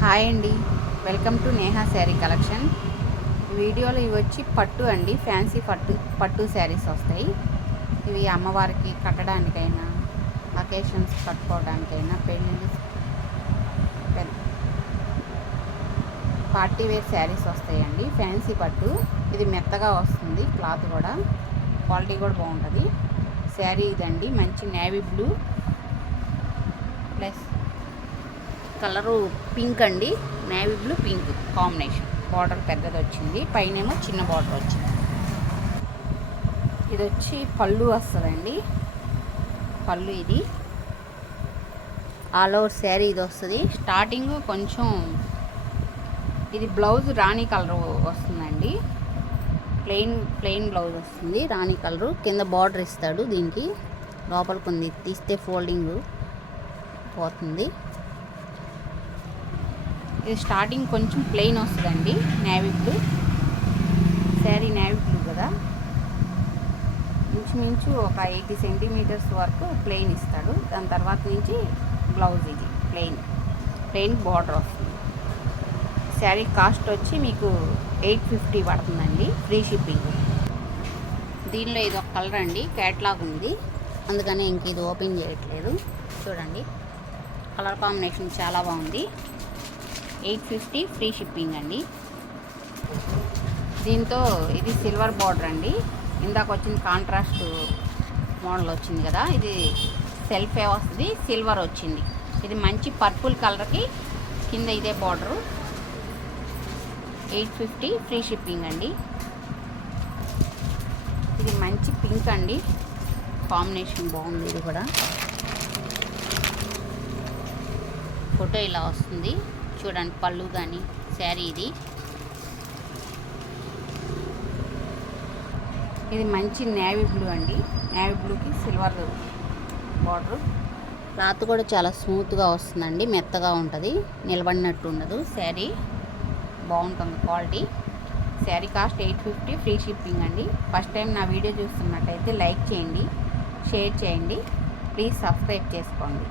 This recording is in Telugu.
హాయ్ అండి, welcome to Neha sari collection. వీడియోలో ఇవి వచ్చి పట్టు అండి, ఫ్యాన్సీ పట్టు శారీస్ వస్తాయి. ఇవి అమ్మవారికి కట్టడానికైనా, అకేషన్స్ కట్టుకోవడానికైనా, పెళ్ళిళ్ళు, పార్టీ వేర్ శారీస్ వస్తాయండి. ఫ్యాన్సీ పట్టు ఇది మెత్తగా వస్తుంది, క్లాత్ కూడా క్వాలిటీ కూడా బాగుంటుంది. శారీ ఇదండి, మంచి navy blue plus colour pink అండి, navy blue pink combination. Border పెద్దది వచ్చింది, పైనేమో చిన్న బార్డర్ వచ్చింది. ఇది వచ్చి పళ్ళు వస్తుందండి, పళ్ళు ఇది ఆల్ ఓవర్ శారీ ఇది వస్తుంది. స్టార్టింగ్ కొంచెం ఇది బ్లౌజ్ రాణి కలర్ వస్తుందండి, ప్లెయిన్ బ్లౌజ్ వస్తుంది, రాణి కలరు. కింద బార్డర్ ఇస్తాడు, దీనికి లోపల కొన్ని తీస్తే ఫోల్డింగ్ పోతుంది. ఇది స్టార్టింగ్ కొంచెం ప్లెయిన్ వస్తుందండి, navy blue sari, navy blue కదా, ఇంచుమించు ఒక 80 సెంటీమీటర్స్ వరకు ప్లెయిన్ ఇస్తాడు. దాని తర్వాత నుంచి బ్లౌజ్ ఇది ప్లెయిన్ బార్డర్ వస్తుంది. శారీ కాస్ట్ వచ్చి మీకు 850 పడుతుందండి, ఫ్రీ షిప్పింగ్. దీనిలో ఇది ఒక కలర్ అండి, క్యాట్లాగ్ ఉంది, అందుకని ఇంక ఇది ఓపెన్ చేయట్లేదు. చూడండి, కలర్ కాంబినేషన్ చాలా బాగుంది. 850 ఫ్రీ షిప్పింగ్ అండి. దీంతో ఇది సిల్వర్ బార్డర్ అండి, ఇందాక వచ్చిన కాంట్రాస్ట్ మోడల్ వచ్చింది కదా, ఇది సెల్ఫే వస్తుంది, సిల్వర్ వచ్చింది. ఇది మంచి పర్పుల్ కలర్కి కింద ఇదే బార్డరు. 850 ఫ్రీ షిప్పింగ్ అండి. ఇది మంచి పింక్ అండి, కాంబినేషన్ బాగుంది. ఇది కూడా ఫోటో ఇలా వస్తుంది చూడండి, పళ్ళు కానీ శారీ ఇది మంచి నేవీ బ్లూ అండి, నేవీ బ్లూకి సిల్వర్ బార్డర్. క్లాత్ కూడా చాలా స్మూత్గా వస్తుందండి, మెత్తగా ఉంటుంది, నిలబడినట్టు ఉండదు. శారీ బాగుంటుంది quality. Sari cost 850 free shipping అండి. ఫస్ట్ టైం నా వీడియో చూస్తున్నట్టయితే లైక్ చేయండి, షేర్ చేయండి, ప్లీజ్ సబ్స్క్రైబ్ చేసుకోండి.